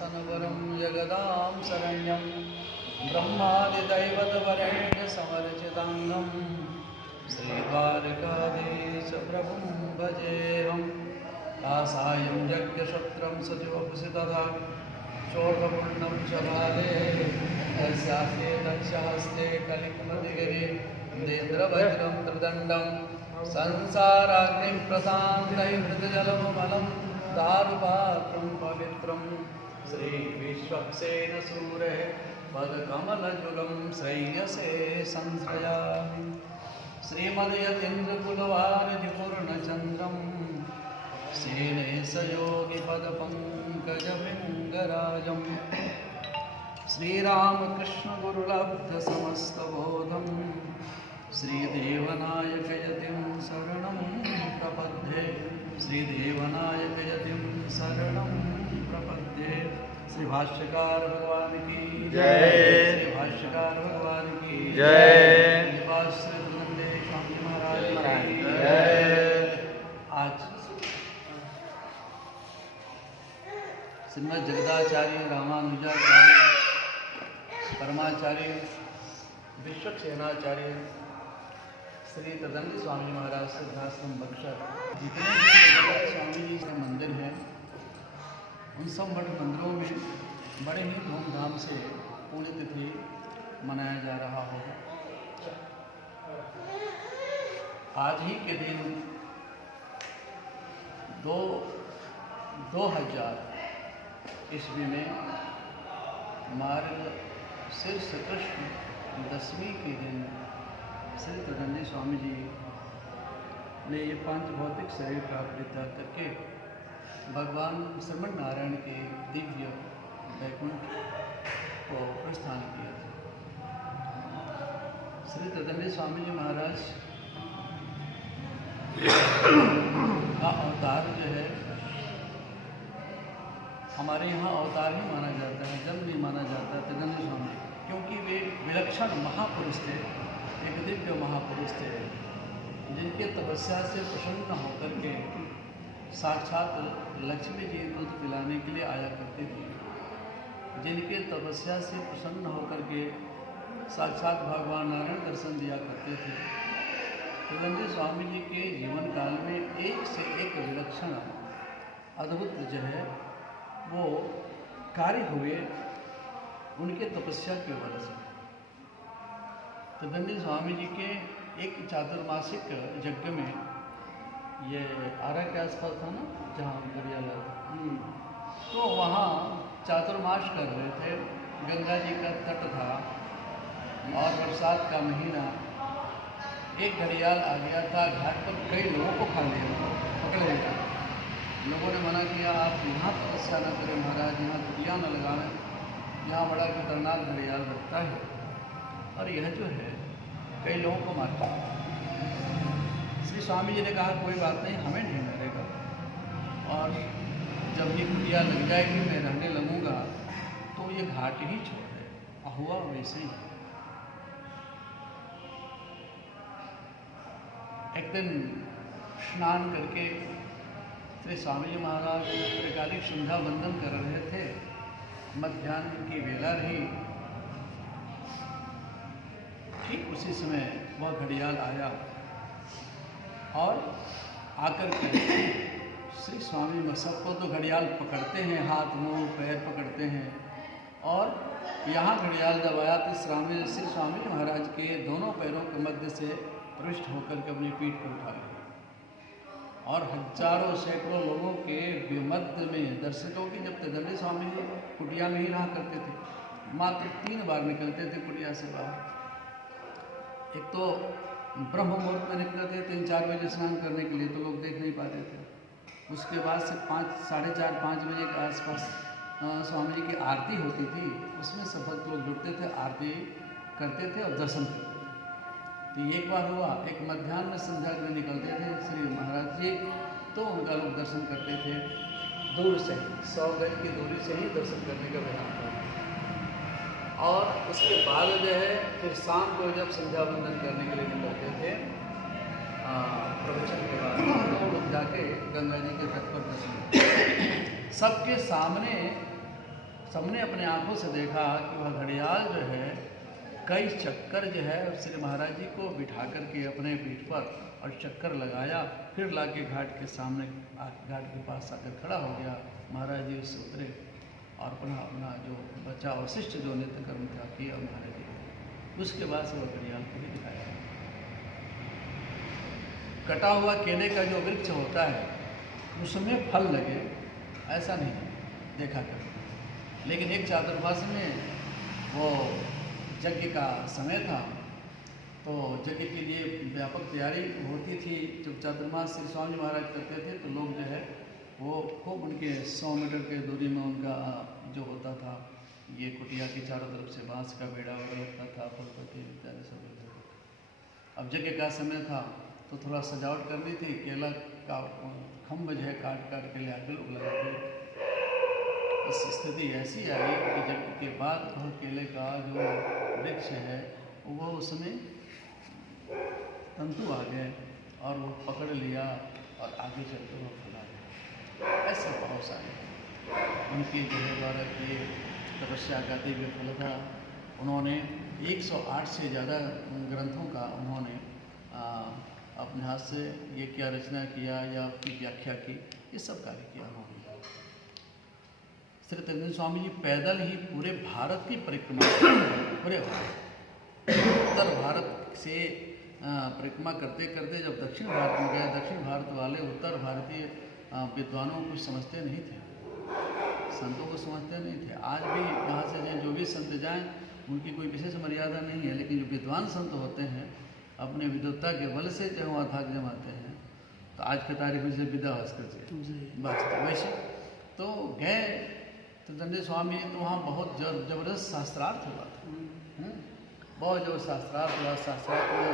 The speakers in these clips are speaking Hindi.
सिंहासनवरं जगदां शरण्यं ब्रह्मादिदैवतवरेण्यसमर्चिताङ्गं श्रीद्वारकाधीशप्रभुं भजेऽहं। कासायं यज्ञशत्रं सचिवपुषि तथा शोकपूर्णं च बाले तस्यास्ते दक्षहस्ते कलिकुमदिगिरि इन्द्रवज्रं त्रिदण्डं संसाराग्निं प्रशान्तैर्हृदजलममलं दारुपात्रं पवित्रं श्रीविश्वक्सेनसूरेः पदकमलयुगं श्रेयसे संश्रयामि। श्रीमद्यतीन्द्रकुलवारिधिपूर्णचन्द्रं श्रीनेशयोगिपदपङ्कजभृङ्गराजं श्रीरामकृष्णगुरुलब्धसमस्तबोधं श्रीदेवनायकयतिं शरणं प्रपद्ये। श्रीदेवनायकयतिं शरणं प्रपद्ये। श्री भाष्यकार भगवान की जय। श्री भाष्यकार भगवान की जय। श्री स्वामी महाराज की जय। आज श्रीमद् जगदाचार्य रामानुजाचार्य परमाचार्य विश्वक्सेनाचार्य श्री तदंड स्वामी महाराज सिद्धाश्रम बक्सर, जितने भी स्वामी जी के मंदिर हैं उन सब मठ मंदिरों में बड़े ही धूमधाम से पुण्यतिथि मनाया जा रहा होगा। आज ही के दिन 2000 ईस्वी में मार्गशीर्ष कृष्ण दशमी के दिन श्री तदंडी स्वामी जी ने ये पांच भौतिक शरीर का परित्याग करके भगवान श्रवण नारायण के दिव्य वैकुंठ को प्रस्थान किया था। श्री तदंडी स्वामी जी महाराज का अवतार जो है हमारे यहाँ अवतार ही माना जाता है, जन्म नहीं माना जाता है तदंडी स्वामी, क्योंकि वे विलक्षण महापुरुष थे, एक दिव्य महापुरुष थे जिनके तपस्या से प्रसन्न होकर के साक्षात लक्ष्मी जी दूध पिलाने के लिए आया करती थी, जिनके तपस्या से प्रसन्न होकर के साक्षात भगवान नारायण दर्शन दिया करते थे। तदंडी स्वामी जी के जीवन काल में एक से एक विलक्षण अद्भुत जो है वो कार्य हुए उनके तपस्या के वजह से। तदंडी स्वामी जी के एक चातुर्मासिक यज्ञ में, ये आरा के आसपास था ना जहाँ गरियाला, तो वहाँ चातुर्मास कर रहे थे। गंगा जी का तट था और बरसात का महीना, एक घड़ियाल आ गया था घाट पर, कई लोगों को खा लिया, पकड़ लिया। लोगों ने मना किया आप यहाँ तपस्या न करें महाराज, यहाँ दुनिया न लगाएं, यहाँ बड़ा खतरनाक घड़ियाल रखता है और यह जो है कई लोगों को मारता है। श्री स्वामी जी ने कहा कोई बात नहीं, हमें नहीं मारेगा, और जब ये कुटिया लग जाएगी मैं रहने लगूंगा तो ये घाट ही छोड़ दे। हुआ वैसे ही। एक दिन स्नान करके श्री स्वामी जी महाराज त्रिकालिक संध्या वंदन कर रहे थे, मध्याह्न की वेला रही। ठीक उसी समय वह घड़ियाल आया और आकर के श्री स्वामी सबको तो घड़ियाल पकड़ते हैं, हाथ मुंह पैर पकड़ते हैं, और यहाँ घड़ियाल जब आया तो श्री स्वामी महाराज के दोनों पैरों के मध्य से प्रविष्ट होकर के अपनी पीठ पर उठा लिया और हजारों सैकड़ों लोगों के मध्य में दर्शकों की, जब तदंडी स्वामी जी कुटिया में ही रहा करते थे, मात्र 3 बार निकलते थे कुटिया से बाहर। एक तो ब्रह्म मुहूर्त में निकलते 3-4 बजे स्नान करने के लिए, तो लोग देख नहीं पाते थे। उसके बाद से 4:30-5 बजे के आसपास स्वामी जी की आरती होती थी, उसमें सब भक्त लोग जुटते थे, आरती करते थे और दर्शन करते थे। तो एक बार हुआ, एक मध्याह्न में संध्या में निकलते थे श्री महाराज जी, तो उनका लोग दर्शन करते थे दूर से, 100 गज की दूरी से ही दर्शन करने का विधान था। और उसके बाद जो है फिर शाम को जब संध्या वंदन करने के लिए निकलते थे प्रवचन के बाद, तो जाके गंगा जी के तट पर दर्शन सबके सामने सबने अपने आंखों से देखा कि वह घड़ियाल जो है कई चक्कर जो है श्री महाराज जी को बिठा करके अपने पीठ पर और चक्कर लगाया, फिर लाके घाट के सामने घाट के पास आकर खड़ा हो गया। महाराज जी उससे उतरे और अपना जो बचा अवशिष्ट जो नित्य कर्म था किया महाराज जी ने। उसके बाद से वह घड़ियाल को ही दिखाया। कटा हुआ केले का जो वृक्ष होता है उसमें फल लगे ऐसा नहीं देखा कर, लेकिन एक चातुर्मास में वो यज्ञ का समय था, तो यज्ञ के लिए व्यापक तैयारी होती थी। जब चातुर्मास श्री स्वामी महाराज करते थे तो लोग जो है वो खूब उनके 100 मीटर के दूरी में उनका जो होता था ये कुटिया के चारों तरफ से बांस का बेड़ा वगैरह लगता था, फलपति इत्यादि सब होता था। अब यज्ञ का समय था तो थोड़ा सजावट करनी थी, केला का खम्भ जो है काट काट के ले आके लोग लगाते। इस स्थिति ऐसी आई कि जब के बाद वह केले का जो वृक्ष है वो उसमें तंतु आ गए और वो पकड़ लिया और आगे चलकर वो फैला गया। ऐसे बहुत सारे उनकी जो है द्वारा किए तपस्या का दिव्य फल था। उन्होंने 108 से ज़्यादा ग्रंथों का उन्होंने अपने हाथ से ये क्या रचना किया या उसकी व्याख्या की, ये सब कार्य किया उन्होंने। श्री त्रिवेंद्र स्वामी जी पैदल ही पूरे भारत की परिक्रमा, पूरे उत्तर भारत से परिक्रमा करते करते जब दक्षिण भारत में गए, दक्षिण भारत वाले उत्तर भारतीय विद्वानों को समझते नहीं थे, संतों को समझते नहीं थे। आज भी यहाँ से जाए जो भी संत जाएं उनकी कोई विशेष मर्यादा नहीं है, लेकिन जो विद्वान संत होते हैं अपने विद्वत्ता के बल से जो वहाँ थाक जमाते हैं। तो आज के तारीख में से विद्या भास्कर से वास्तव वैसे तो गए तो दंडे स्वामी तो वहाँ बहुत जबरदस्त शास्त्रार्थ हुआ था, बहुत जबरदस्त शास्त्रार्थ हुआ। शास्त्रार्थ में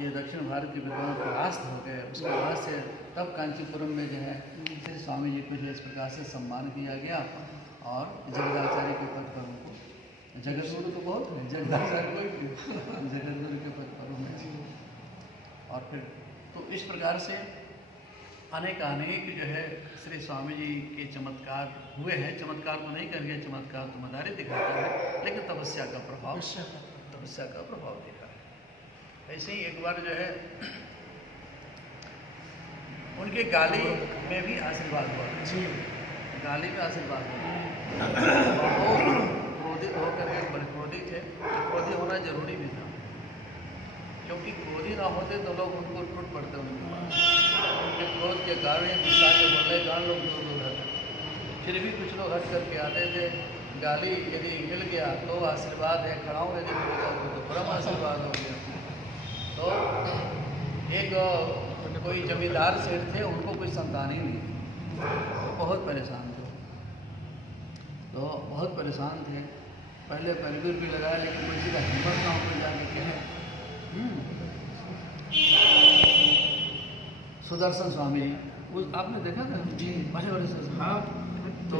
ये दक्षिण भारत के विद्वान परास्त हो गए। उसके बाद से तब कांचीपुरम में जो है श्री स्वामी जी को जो इस प्रकार से सम्मान किया गया और जगदाचार्य के पद पर उनको, जगत गुरु तो बहुत है, जगदाचार्य कोई जगत गुरु के पद पर उन्हें। और फिर तो इस प्रकार से अनेक जो है श्री स्वामी जी के चमत्कार हुए हैं। चमत्कार को नहीं करेंगे, चमत्कार तो मदारी दिखाता है, लेकिन तपस्या का प्रभाव दिखा है। ऐसे ही एक बार जो है उनके गाली में भी आशीर्वाद हुआ, गाली में आशीर्वाद हुआ। बहुत क्रोधित होकर के बड़े क्रोधी थे, क्रोधी होना जरूरी भी था, क्योंकि क्रोधी ना होते तो लोग उनको टूट पड़ते उनके क्रोध के कारण, गुस्सा के बोलने के कारण लोग दूर दूर रहते। फिर भी कुछ लोग हट करके आते थे। गाली यदि मिल गया तो आशीर्वाद है, खड़ाऊँ यदि मिल गया तो परम आशीर्वाद हो गया। तो एक कोई जमींदार सेठ थे, उनको कोई संतान ही नहीं, तो बहुत परेशान थे। तो बहुत परेशान थे, पहले परिवीर भी लगाया लेकिन किसी का हिम्मत ना हो जाने के हैं। सुदर्शन स्वामी वो आपने देखा था जी, बड़े बड़े से। हाँ तो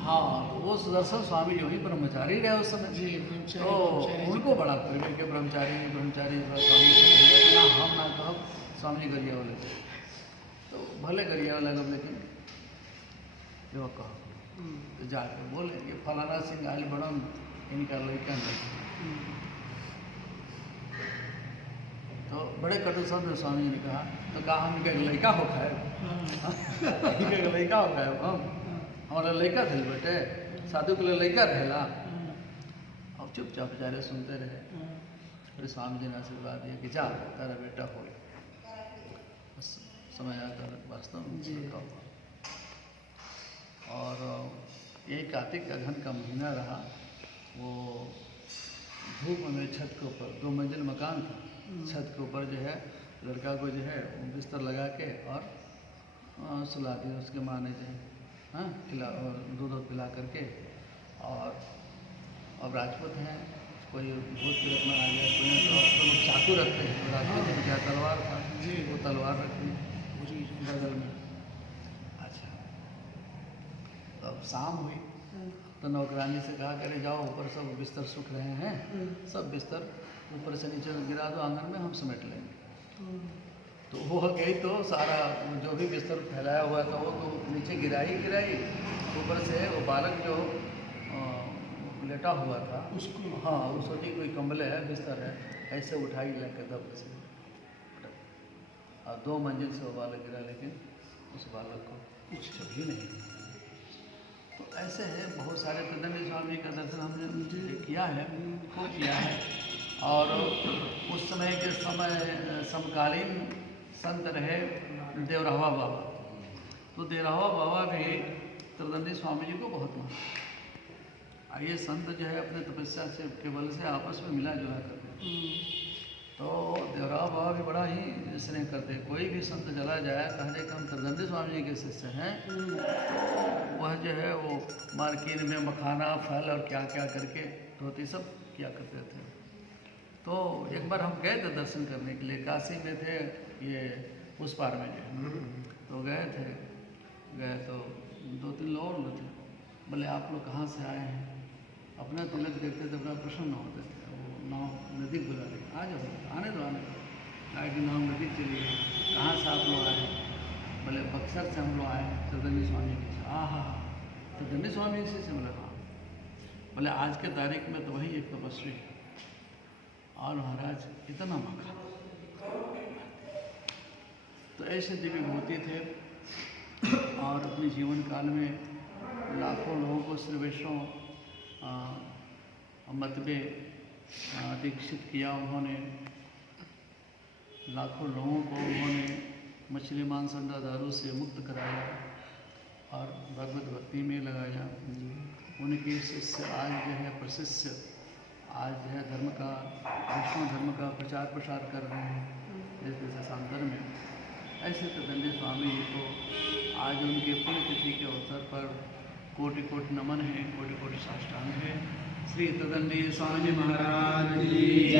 हाँ वो सुदर्शन स्वामी जो ही ब्रह्मचारी रहे उस समय जी, तो उनको बड़ा प्रेम के ब्रह्मचारी स्वामी ना हम ना कहो स्वामी गरिया वाले थे, तो भले गरिया वाला लोग, लेकिन जो कहो तो जाकर बोले ये फलाना सिंह आल बड़म इनका लड़का नहीं। तो बड़े कटु शब्द स्वामी ने कहा, तो कहा हम एक लड़का हो खाए, एक लड़का हो खाए, हमारा लड़का थे बेटे, साधु के लिए लड़का रहेला। और चुपचाप बेचारे सुनते रहे। फिर स्वामी जी ने आशीर्वाद दिया कि जा तेरा बेटा हो। बस समय आता वास्तव में हुआ। और यही कार्तिक का घन का महीना रहा। वो धूप में छत के ऊपर 2 मंजिल मकान था, छत के ऊपर जो है लड़का को जो है बिस्तर लगा के और सुला दिया उसके माँ ने जो है खिला और दूध पिला करके। और अब राजपूत हैं, कोई भूत प्रेत में आ गया, कोई तो लोग चाकू रखते हैं, राजपूत में क्या तलवार था जी, वो तलवार रखी बगल में। अच्छा तो अब शाम हुई तो नौकरानी से कहा करे जाओ ऊपर सब बिस्तर सूख रहे हैं, सब बिस्तर ऊपर से नीचे गिरा दो, आंगन में हम समेट लेंगे। तो वो गई तो सारा जो भी बिस्तर फैलाया हुआ था वो तो नीचे गिराई, ऊपर से वो बालक जो लेटा हुआ था उसको हाँ वो सोची कोई कंबल है बिस्तर है, ऐसे उठाई लेकर दब से और 2 मंजिल से वो बालक गिरा, लेकिन उस बालक को कुछ भी नहीं। तो ऐसे है बहुत सारे तदंडी स्वामी का दर्शन हमने किया है, खूब किया है। और उस समय के समकालीन संत रहे देवरावा बाबा। तो देवरावा बाबा भी त्रिदंडी स्वामी जी को बहुत मानते। ये संत जो है अपने तपस्या से के बल से आपस में मिला जुला करते। तो देवरावा बाबा भी बड़ा ही स्नेह करते। कोई भी संत चला जाए कहने का हम त्रिदंडी स्वामी जी के शिष्य हैं, तो वह जो है वो मार्केट में मखाना फल और क्या क्या करके धोती सब किया करते थे। तो एक बार हम गए थे दर्शन करने के लिए, काशी में थे ये उस पार में जो, तो गए तो 2-3 लोग थे। बोले आप लोग कहाँ से आए हैं? अपना तिलक देखते थे, अपना प्रसन्न होते थे। वो नाव नदी बुला रही, आ जाओ आने दो गाय की नाव नदी चली गई। कहाँ से आप लोग आए? बोले बक्सर से हम लोग आए हैं त्रिदंडी स्वामी के से। हाँ त्रिदंडी स्वामी से बोले हाँ। बोले आज के तारीख में तो वही एक तपस्वी है और महाराज इतना मखा। तो ऐसे दिव्य मूर्ति थे और अपने जीवन काल में लाखों लोगों को श्री वैष्णव मत में दीक्षित किया। उन्होंने लाखों लोगों को उन्होंने मछली मांस अंडा दारू से मुक्त कराया और भगवत भक्ति में लगाया। उनके शिष्य आज जो है प्रशिष्य आज जो है धर्म का वैष्णव धर्म का प्रचार प्रसार कर रहे हैं जैसे देशांतर में। ऐसे त्रिदंडी स्वामी जी को आज उनके पुण्यतिथि के अवसर पर कोटि कोटि नमन है, कोटि कोटि साष्टांग है। श्री त्रिदंडी स्वामी महाराज की